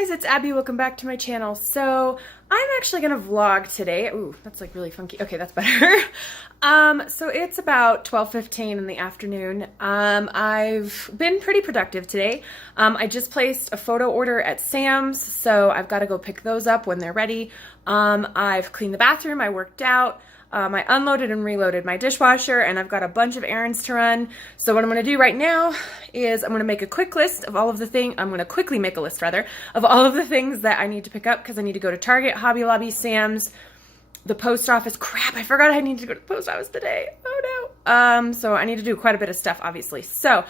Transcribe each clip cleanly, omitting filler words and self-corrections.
guys, it's Abby. Welcome back to my channel. So I'm actually gonna vlog today. Ooh, that's like really funky. Okay, that's better. So it's about 12:15 in the afternoon. I've been pretty productive today. I just placed a photo order at Sam's, so I've got to go pick those up when they're ready. I've cleaned the bathroom, I worked out. I unloaded and reloaded my dishwasher, and I've got a bunch of errands to run. So what I'm going to do right now is I'm going to make a quick list of all of the things, I'm going to quickly make a list rather, of all of the things that I need to pick up because I need to go to Target, Hobby Lobby, Sam's, the post office. Crap, I forgot I needed to go to the post office today. Oh no. So I need to do quite a bit of stuff, obviously. So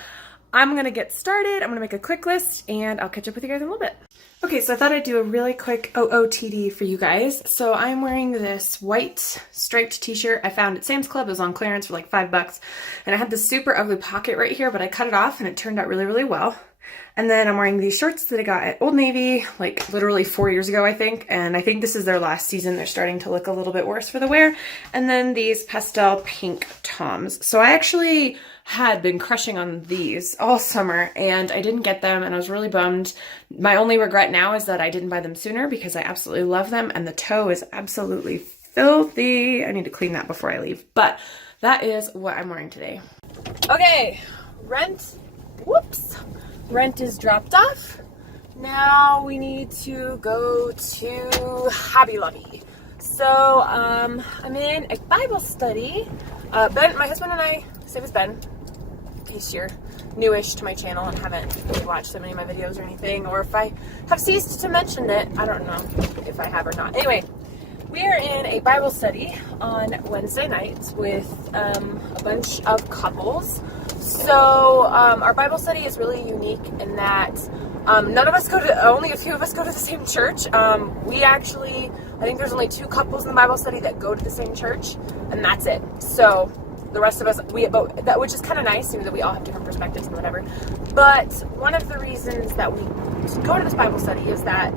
I'm going to get started. I'm going to make a quick list, and I'll catch up with you guys in a little bit. Okay, so I thought I'd do a really quick OOTD for you guys. So I'm wearing this white striped t-shirt I found at Sam's Club. It was on clearance for like $5. And I had this super ugly pocket right here, but I cut it off and it turned out really, really well. And then I'm wearing these shorts that I got at Old Navy, like literally 4 years ago, I think. And I think this is their last season. They're starting to look a little bit worse for the wear. And then these pastel pink Toms. So I actually had been crushing on these all summer and I didn't get them and I was really bummed. My only regret now is that I didn't buy them sooner because I absolutely love them and the toe is absolutely filthy. I need to clean that before I leave, but that is what I'm wearing today. Okay, rent is dropped off. Now we need to go to Hobby Lobby. So I'm in a Bible study. Ben, my husband and I, same as Ben, in case you're newish to my channel and haven't really watched so many of my videos or anything, or if I have ceased to mention it, I don't know if I have or not. Anyway, we are in a Bible study on Wednesday nights with a bunch of couples. So our Bible study is really unique in that none of us only a few of us go to the same church. I think there's only 2 couples in the Bible study that go to the same church, and that's it. So the rest of us, which is kind of nice, that we all have different perspectives and whatever. But one of the reasons that we go to this Bible study is that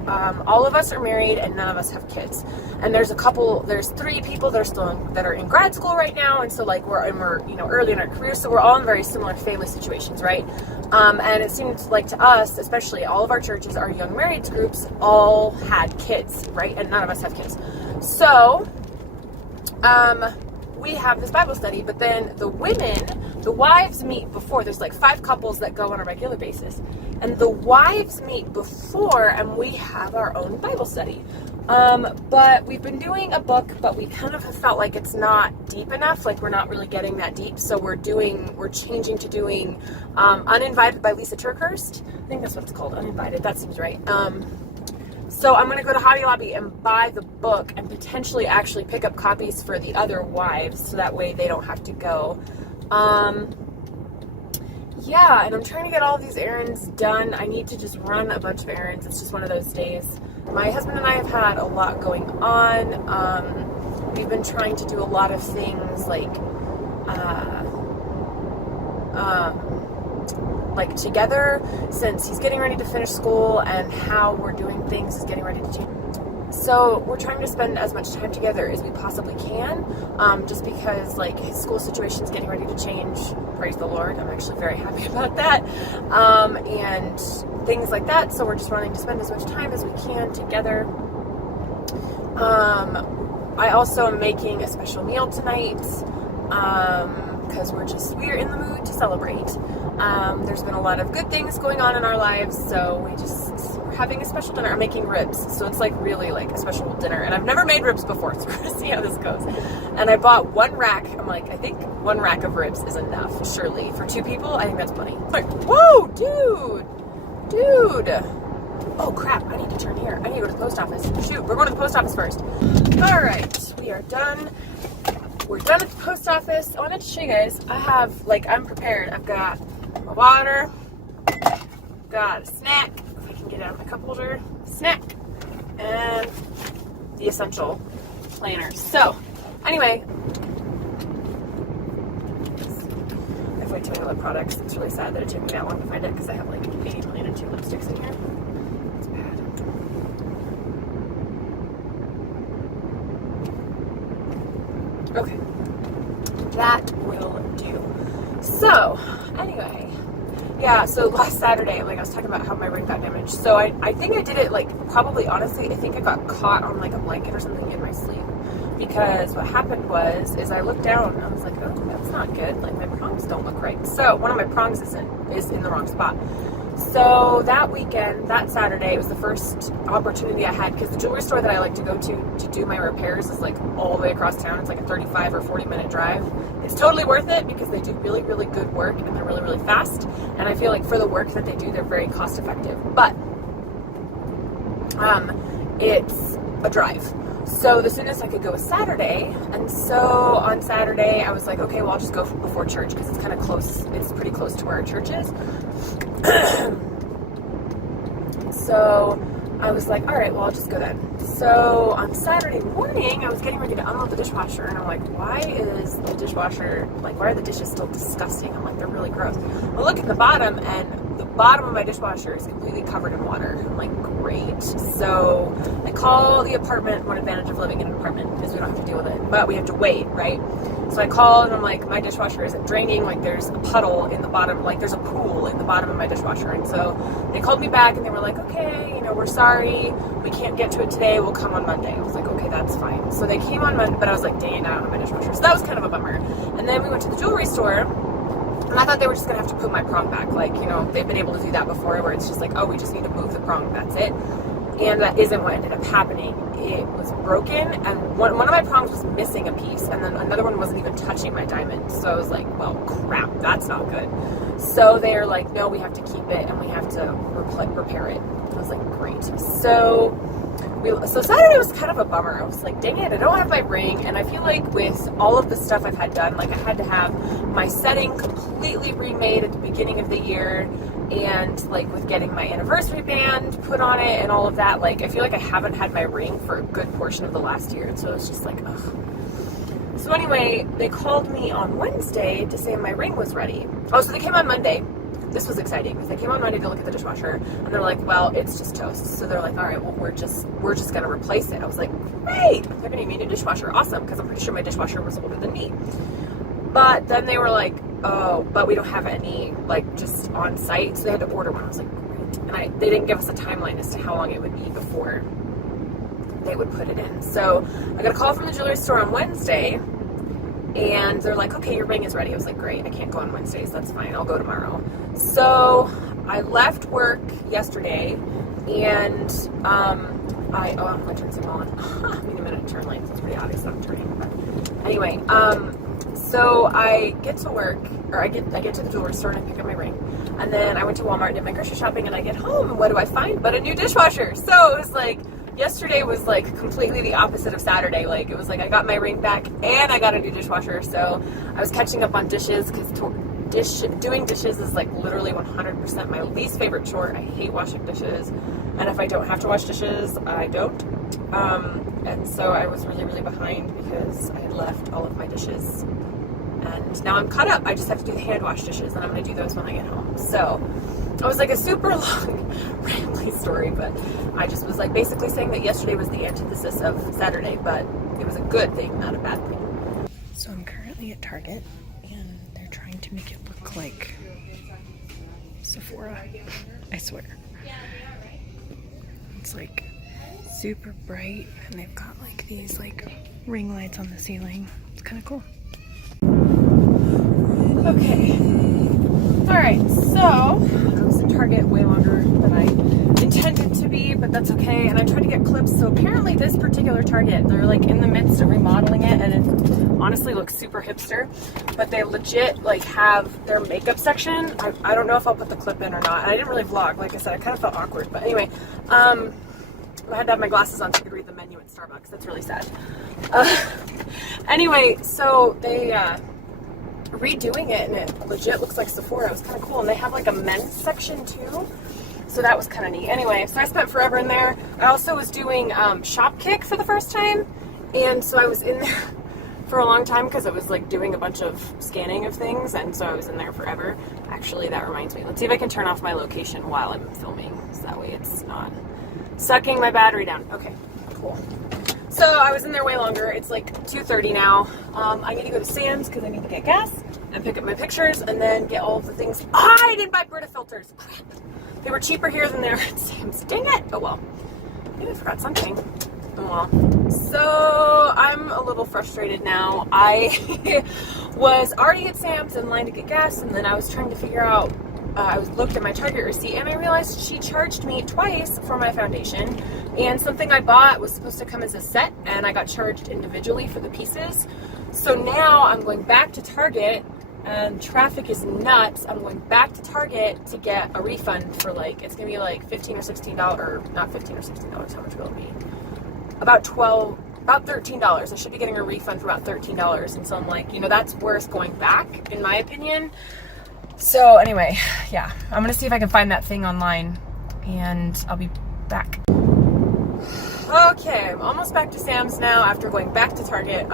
all of us are married and none of us have kids. And there's 3 people that are in grad school right now, and so like we're early in our career, so we're all in very similar family situations, right? And it seems like to us, especially all of our churches, our young married groups, all had kids, right? And none of us have kids. So we have this Bible study, but then the wives meet before. There's like 5 couples that go on a regular basis, and the wives meet before, and we have our own Bible study. But we've been doing a book, but we kind of have felt like it's not deep enough, like we're not really getting that deep, so we're changing to doing Uninvited by Lisa Turkhurst. I think that's what it's called, Uninvited, that seems right. So I'm going to go to Hobby Lobby and buy the book and potentially actually pick up copies for the other wives so that way they don't have to go. Yeah, and I'm trying to get all of these errands done. I need to just run a bunch of errands. It's just one of those days. My husband and I have had a lot going on. We've been trying to do a lot of things like together, since he's getting ready to finish school, and how we're doing things is getting ready to change. So we're trying to spend as much time together as we possibly can, just because like his school situation is getting ready to change. Praise the Lord. I'm actually very happy about that. And things like that. So we're just wanting to spend as much time as we can together. I also am making a special meal tonight, because we're in the mood to celebrate. There's been a lot of good things going on in our lives, so we're having a special dinner. I'm making ribs, so it's like really like a special dinner, and I've never made ribs before, so we're gonna see how this goes. And I bought 1 rack. I'm like, I think 1 rack of ribs is enough, surely. For 2 people, I think that's plenty. Like, whoa, dude! Oh crap, I need to turn here. I need to go to the post office. Shoot, we're going to the post office first. Alright, we are done. We're done at the post office. I wanted to show you guys, I'm prepared. I've got my water, got a snack, if I can get out of my cup holder, snack, and the essential planner. So, anyway, I've way too many lip products. It's really sad that it took me that long to find it because I have like 80 million and 2 lipsticks in here. It's bad. Okay, that will do. So, anyway, Yeah, so last Saturday, like I was talking about how my ring got damaged. So I think I did it like probably honestly, I think I got caught on like a blanket or something in my sleep. Because what happened is I looked down and I was like, oh, that's not good. Like my prongs don't look right. So one of my prongs is in the wrong spot. So that weekend, that Saturday, it was the first opportunity I had because the jewelry store that I like to go to do my repairs is like all the way across town. It's like a 35 or 40-minute drive. It's totally worth it because they do really, really good work and they're really, really fast. And I feel like for the work that they do, they're very cost effective. But it's a drive. So the soonest I could go was Saturday, and so on Saturday I was like, okay, well I'll just go before church because it's kind of close, it's pretty close to where our church is. So I was like, all right, well I'll just go then. So on Saturday morning I was getting ready to unload the dishwasher and I'm like, why is the dishwasher, like why are the dishes still disgusting? I'm like, they're really gross. Well, look at the bottom and the bottom of my dishwasher is completely covered in water. I'm like, great. So I call the apartment. One advantage of living in an apartment is we don't have to deal with it, but we have to wait, right? So I called and I'm like, my dishwasher isn't draining. Like there's a puddle in the bottom, like there's a pool in the bottom of my dishwasher. And so they called me back and they were like, okay, you know, we're sorry. We can't get to it today. We'll come on Monday. I was like, okay, that's fine. So they came on Monday, but I was like, dang, I don't have my dishwasher. So that was kind of a bummer. And then we went to the jewelry store. And I thought they were just going to have to put my prong back. Like, you know, they've been able to do that before where it's just like, oh, we just need to move the prong. That's it. And that isn't what ended up happening. It was broken and one of my prongs was missing a piece and then another one wasn't even touching my diamond. So I was like, well, crap, that's not good. So they're like, no, we have to keep it and we have to repair it. I was like, great. So Saturday was kind of a bummer. I was like, dang it, I don't have my ring. And I feel like with all of the stuff I've had done, like I had to have my setting completely remade at the beginning of the year. And like with getting my anniversary band put on it and all of that, like I feel like I haven't had my ring for a good portion of the last year. And so it's just like, ugh. So anyway, they called me on Wednesday to say my ring was ready. Oh, so they came on Monday. This was exciting because they came on Monday to look at the dishwasher and they're like, well, it's just toast. So they're like, all right, well, we're just going to replace it. I was like, great. They're going to give me a new dishwasher. Awesome. Because I'm pretty sure my dishwasher was older than me. But then they were like, oh, but we don't have any, like, just on site. So they had to order one. I was like, great. And they didn't give us a timeline as to how long it would be before they would put it in. So I got a call from the jewelry store on Wednesday. And they're like, okay, your ring is ready. I was like, great, I can't go on Wednesdays. That's fine. I'll go tomorrow. So I left work yesterday and I'm going to turn some on. I need a minute to turn lights. It's pretty obvious that I'm turning. But anyway, so I get to work, or I get to the jewelry store and I pick up my ring. And then I went to Walmart and did my grocery shopping and I get home and what do I find but a new dishwasher. So it was like, yesterday was like completely the opposite of Saturday. Like it was like I got my ring back and I got a new dishwasher. So I was catching up on dishes because doing dishes is like literally 100% my least favorite chore. I hate washing dishes. And if I don't have to wash dishes, I don't. And so I was really, really behind because I had left all of my dishes. And now I'm caught up. I just have to do the hand wash dishes and I'm going to do those when I get home. So it was like a super long, rambly story, but I just was like basically saying that yesterday was the antithesis of Saturday, but it was a good thing, not a bad thing. So I'm currently at Target, and they're trying to make it look like Sephora, I swear. It's like super bright, and they've got like these like ring lights on the ceiling. It's kind of cool. Okay. Alright, so I was in Target way longer than I intended to be, but that's okay. And I tried to get clips. So apparently this particular Target, they're like in the midst of remodeling it, and it honestly looks super hipster. But they legit like have their makeup section. I don't know if I'll put the clip in or not. I didn't really vlog. Like I said, I kind of felt awkward. But anyway, I had to have my glasses on so I could read the menu at Starbucks. That's really sad. Anyway, so they redoing it and it legit looks like Sephora. It was kind of cool, and they have like a men's section too, so that was kind of neat. Anyway, so I spent forever in there. I also was doing Shopkick for the first time, and so I was in there for a long time because I was like doing a bunch of scanning of things, and so I was in there forever. Actually, that reminds me, let's see if I can turn off my location while I'm filming, so that way it's not sucking my battery down. Okay, cool. So I was in there way longer. It's like 2:30 now. I need to go to Sam's because I need to get gas. and pick up my pictures and then get all of the things. Oh, I didn't buy Brita filters. Crap. They were cheaper here than they are at Sam's. Dang it. Oh well. Maybe I forgot something. Oh well. So I'm a little frustrated now. I was already at Sam's in line to get gas, and then I was trying to figure out, I looked at my Target receipt and I realized she charged me twice for my foundation, and something I bought was supposed to come as a set and I got charged individually for the pieces. So now I'm going back to Target and traffic is nuts. I'm going back to Target to get a refund for like, it's gonna be like $15 or $16, or not $15 or $16, how much will it be? About $13. I should be getting a refund for about $13, and so I'm like, you know, that's worth going back in my opinion. So anyway, yeah, I'm gonna see if I can find that thing online and I'll be back. Okay, I'm almost back to Sam's now after going back to Target.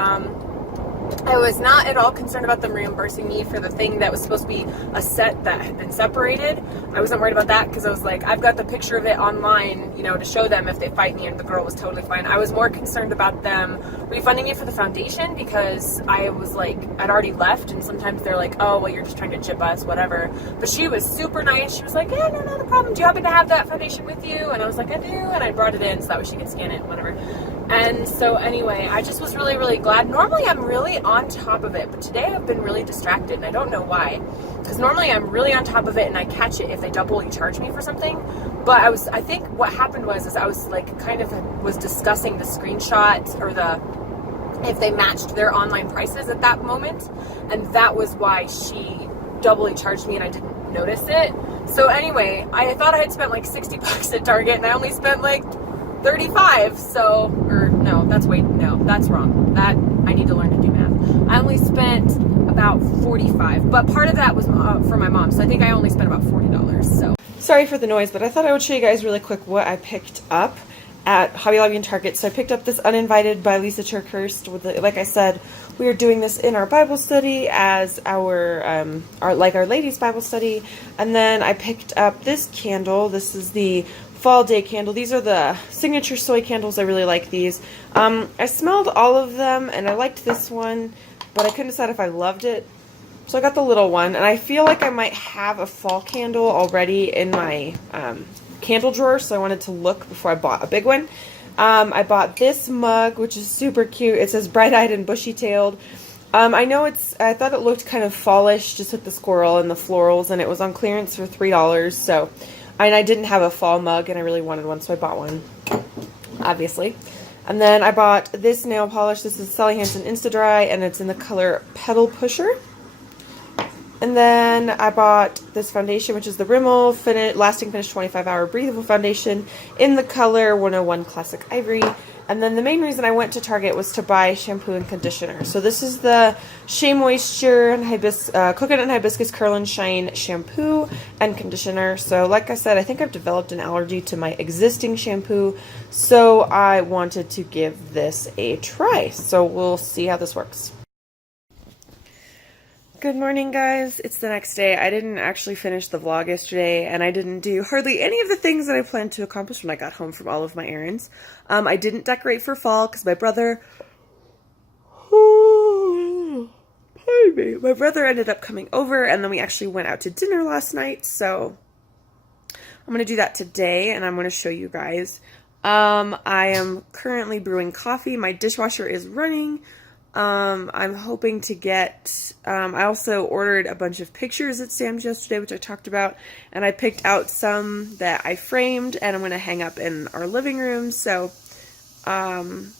I was not at all concerned about them reimbursing me for the thing that was supposed to be a set that had been separated. I wasn't worried about that because I was like, I've got the picture of it online, you know, to show them if they fight me, and the girl was totally fine. I was more concerned about them refunding me for the foundation because I was like, I'd already left, and sometimes they're like, oh, well, you're just trying to jip us, whatever. But she was super nice. She was like, yeah, no, not a problem. Do you happen to have that foundation with you? And I was like, I do. And I brought it in so that way she could scan it, whatever. And so anyway, I just was really, really glad. Normally I'm really on top of it, but today I've been really distracted, and I don't know why. Because normally I'm really on top of it and I catch it if they doubly charge me for something. But I think what happened was I was like was discussing the screenshots or if they matched their online prices at that moment. And that was why she doubly charged me and I didn't notice it. So anyway, I thought I had spent like 60 bucks at Target and I only spent like 35. So, or no, that's wrong. That I need to learn to do math. I only spent about 45, but part of that was for my mom. So I think I only spent about $40. So sorry for the noise, but I thought I would show you guys really quick what I picked up at Hobby Lobby and Target. So I picked up this Uninvited by Lisa Churchurst. Like I said, we are doing this in our Bible study as our ladies' Bible study. And then I picked up this candle. This is the Fall Day candle. These are the signature soy candles. I really like these. I smelled all of them and I liked this one, but I couldn't decide if I loved it. So I got the little one, and I feel like I might have a fall candle already in my candle drawer, so I wanted to look before I bought a big one. I bought this mug, which is super cute. It says bright-eyed and bushy-tailed. I thought it looked kind of fallish just with the squirrel and the florals, and it was on clearance for $3. So, and I didn't have a fall mug, and I really wanted one, so I bought one, obviously. And then I bought this nail polish. This is Sally Hansen Insta-Dry, and it's in the color Petal Pusher. And then I bought this foundation, which is the Rimmel Lasting Finish 25-Hour Breathable Foundation in the color 101 Classic Ivory. And then the main reason I went to Target was to buy shampoo and conditioner. So this is the Shea Moisture and Coconut and Hibiscus Curl and Shine shampoo and conditioner. So like I said, I think I've developed an allergy to my existing shampoo, so I wanted to give this a try. So we'll see how this works. Good morning, guys. It's the next day. I didn't actually finish the vlog yesterday, and I didn't do hardly any of the things that I planned to accomplish when I got home from all of my errands. I didn't decorate for fall because my brother... pardon me. My brother ended up coming over, and then we actually went out to dinner last night, so I'm going to do that today, and I'm going to show you guys. I am currently brewing coffee. My dishwasher is running. I'm hoping to get, I also ordered a bunch of pictures at Sam's yesterday, which I talked about, and I picked out some that I framed and I'm going to hang up in our living room. So, and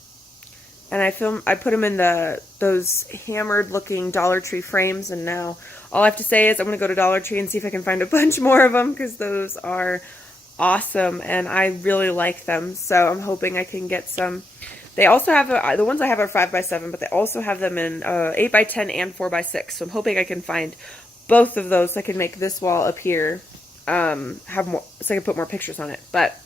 I put them in those hammered looking Dollar Tree frames, and now all I have to say is I'm going to go to Dollar Tree and see if I can find a bunch more of them, because those are awesome and I really like them. So I'm hoping I can get some. They also have, the ones I have are 5x7, but they also have them in 8x10 and 4x6. So I'm hoping I can find both of those so I can make this wall up here, have more, so I can put more pictures on it. But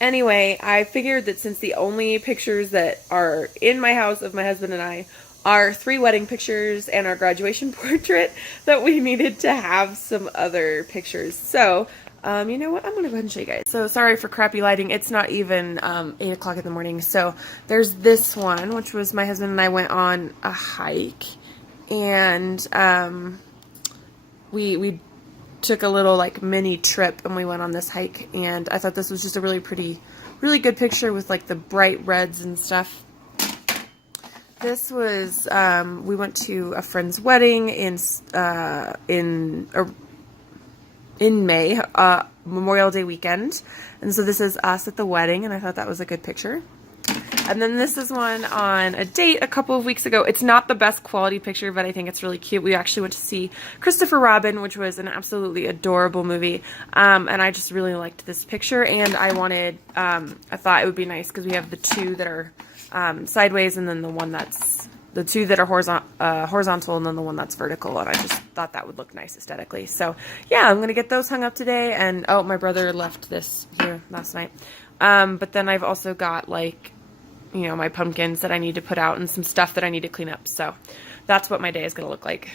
anyway, I figured that since the only pictures that are in my house of my husband and I are 3 wedding pictures and our graduation portrait, that we needed to have some other pictures. So you know what? I'm going to go ahead and show you guys. So sorry for crappy lighting. It's not even 8 o'clock in the morning. So there's this one, which was my husband and I went on a hike. and we took a little like mini trip and we went on this hike, and I thought this was just a really pretty, really good picture with like the bright reds and stuff. This was we went to a friend's wedding in May, Memorial Day weekend, and so this is us at the wedding, and I thought that was a good picture. And then this is one on a date a couple of weeks ago. It's not the best quality picture, but I think it's really cute. We actually went to see Christopher Robin, which was an absolutely adorable movie. And I just really liked this picture, and I wanted, I thought it would be nice because we have the two that are sideways, and then the two that are horizontal, and then the one that's vertical, and I just thought that would look nice aesthetically. So yeah, I'm gonna get those hung up today. And oh, my brother left this here last night. But then I've also got like, you know, my pumpkins that I need to put out and some stuff that I need to clean up. So that's what my day is gonna look like.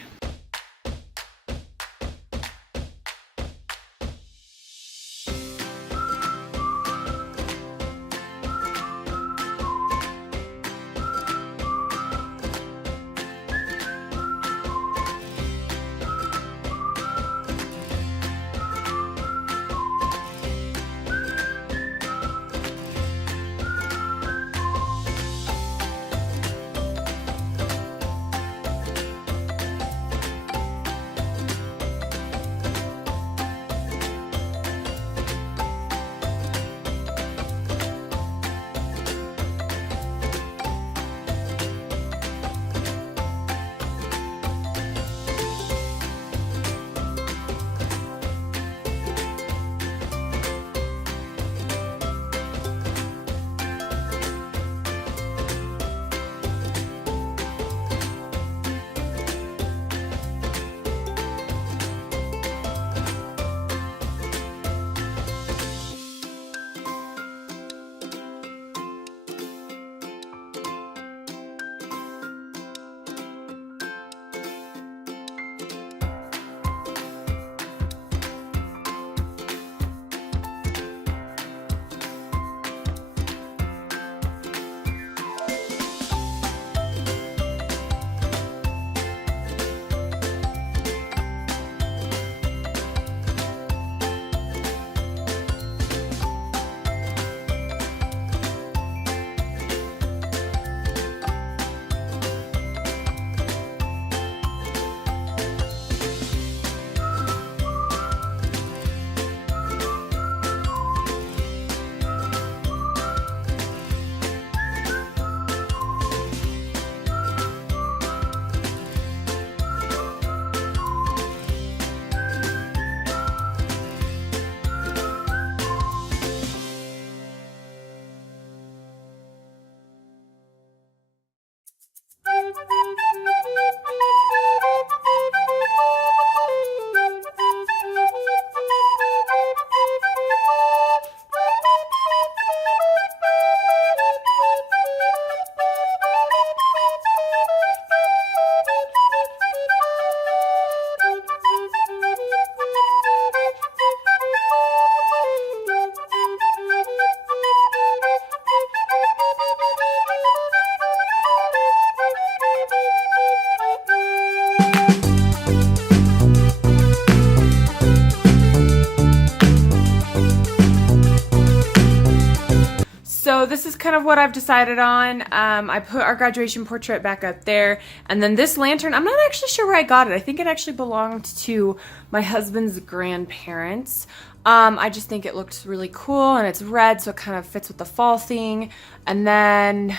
So this is kind of what I've decided on. I put our graduation portrait back up there, and then this lantern, I'm not actually sure where I got it. I think it actually belonged to my husband's grandparents. I just think it looks really cool, and it's red, so it kind of fits with the fall thing. And then,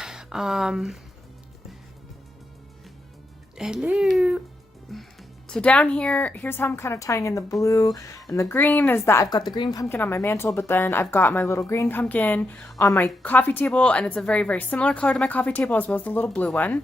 hello. So down here, here's how I'm kind of tying in the blue and the green, is that I've got the green pumpkin on my mantle, but then I've got my little green pumpkin on my coffee table, and it's a very, very similar color to my coffee table, as well as the little blue one.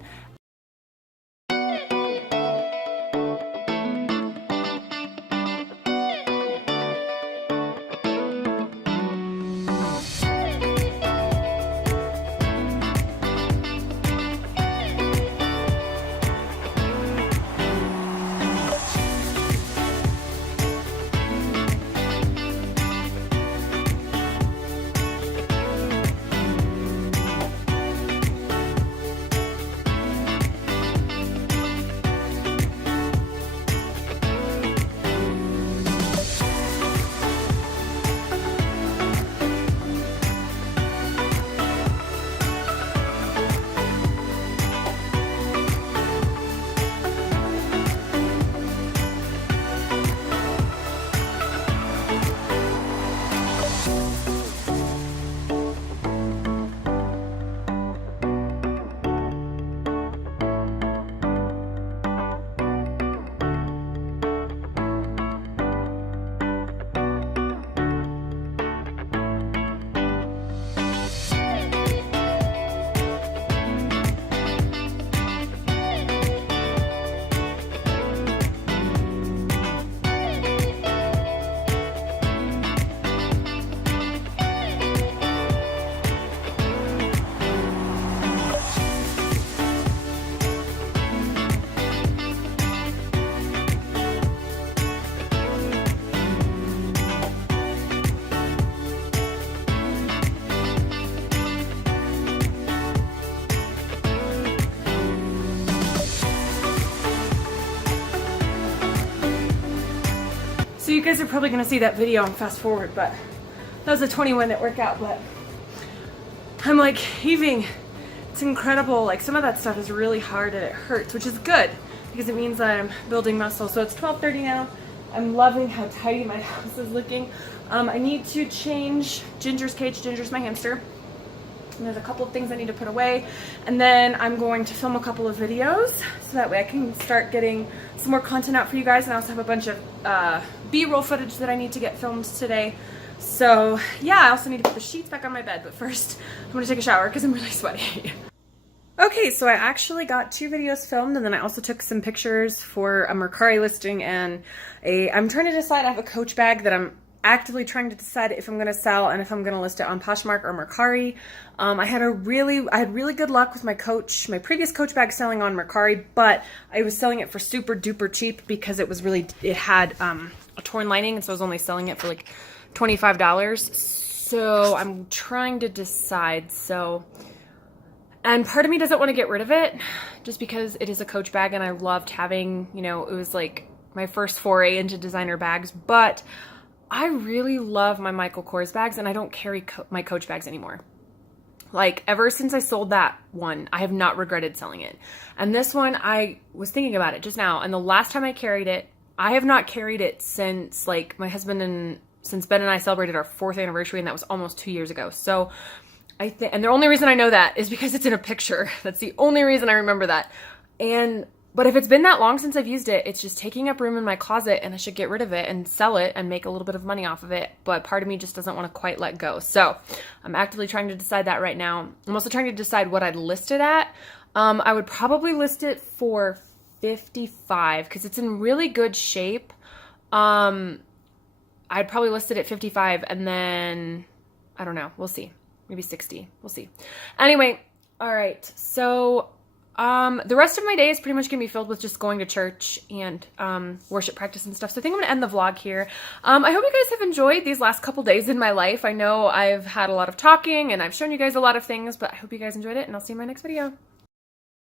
you guys are probably gonna see that video and fast forward, but that was a 20-minute workout, but I'm like heaving. It's incredible. Like some of that stuff is really hard and it hurts, which is good because it means that I'm building muscle. So it's 12:30 now. I'm loving how tidy my house is looking. I need to change Ginger's cage. Ginger's my hamster. And there's a couple of things I need to put away. And then I'm going to film a couple of videos so that way I can start getting some more content out for you guys. And I also have a bunch of B-roll footage that I need to get filmed today. So yeah, I also need to put the sheets back on my bed. But first, I'm going to take a shower because I'm really sweaty. Okay, so I actually got 2 videos filmed, and then I also took some pictures for a Mercari listing and I'm trying to decide. I have a Coach bag that I'm actively trying to decide if I'm going to sell and if I'm going to list it on Poshmark or Mercari. I had really good luck with my previous Coach bag selling on Mercari, but I was selling it for super duper cheap because it had a torn lining, and so I was only selling it for like $25. So I'm trying to decide. And part of me doesn't want to get rid of it just because it is a Coach bag and I loved having, you know, it was like my first foray into designer bags, but I really love my Michael Kors bags and I don't carry my Coach bags anymore. Like ever since I sold that one, I have not regretted selling it. And this one, I was thinking about it just now, and the last time I carried it, I have not carried it since like since Ben and I celebrated our 4th anniversary, and that was almost 2 years ago. So I think, and the only reason I know that is because it's in a picture. That's the only reason I remember that. But if it's been that long since I've used it, it's just taking up room in my closet, and I should get rid of it and sell it and make a little bit of money off of it. But part of me just doesn't want to quite let go. So I'm actively trying to decide that right now. I'm also trying to decide what I'd list it at. I would probably list it for $55 because it's in really good shape. I'd probably list it at $55, and then I don't know. We'll see. Maybe $60. We'll see. Anyway, all right. So the rest of my day is pretty much going to be filled with just going to church and worship practice and stuff. So I think I'm going to end the vlog here. I hope you guys have enjoyed these last couple days in my life. I know I've had a lot of talking and I've shown you guys a lot of things, but I hope you guys enjoyed it, and I'll see you in my next video.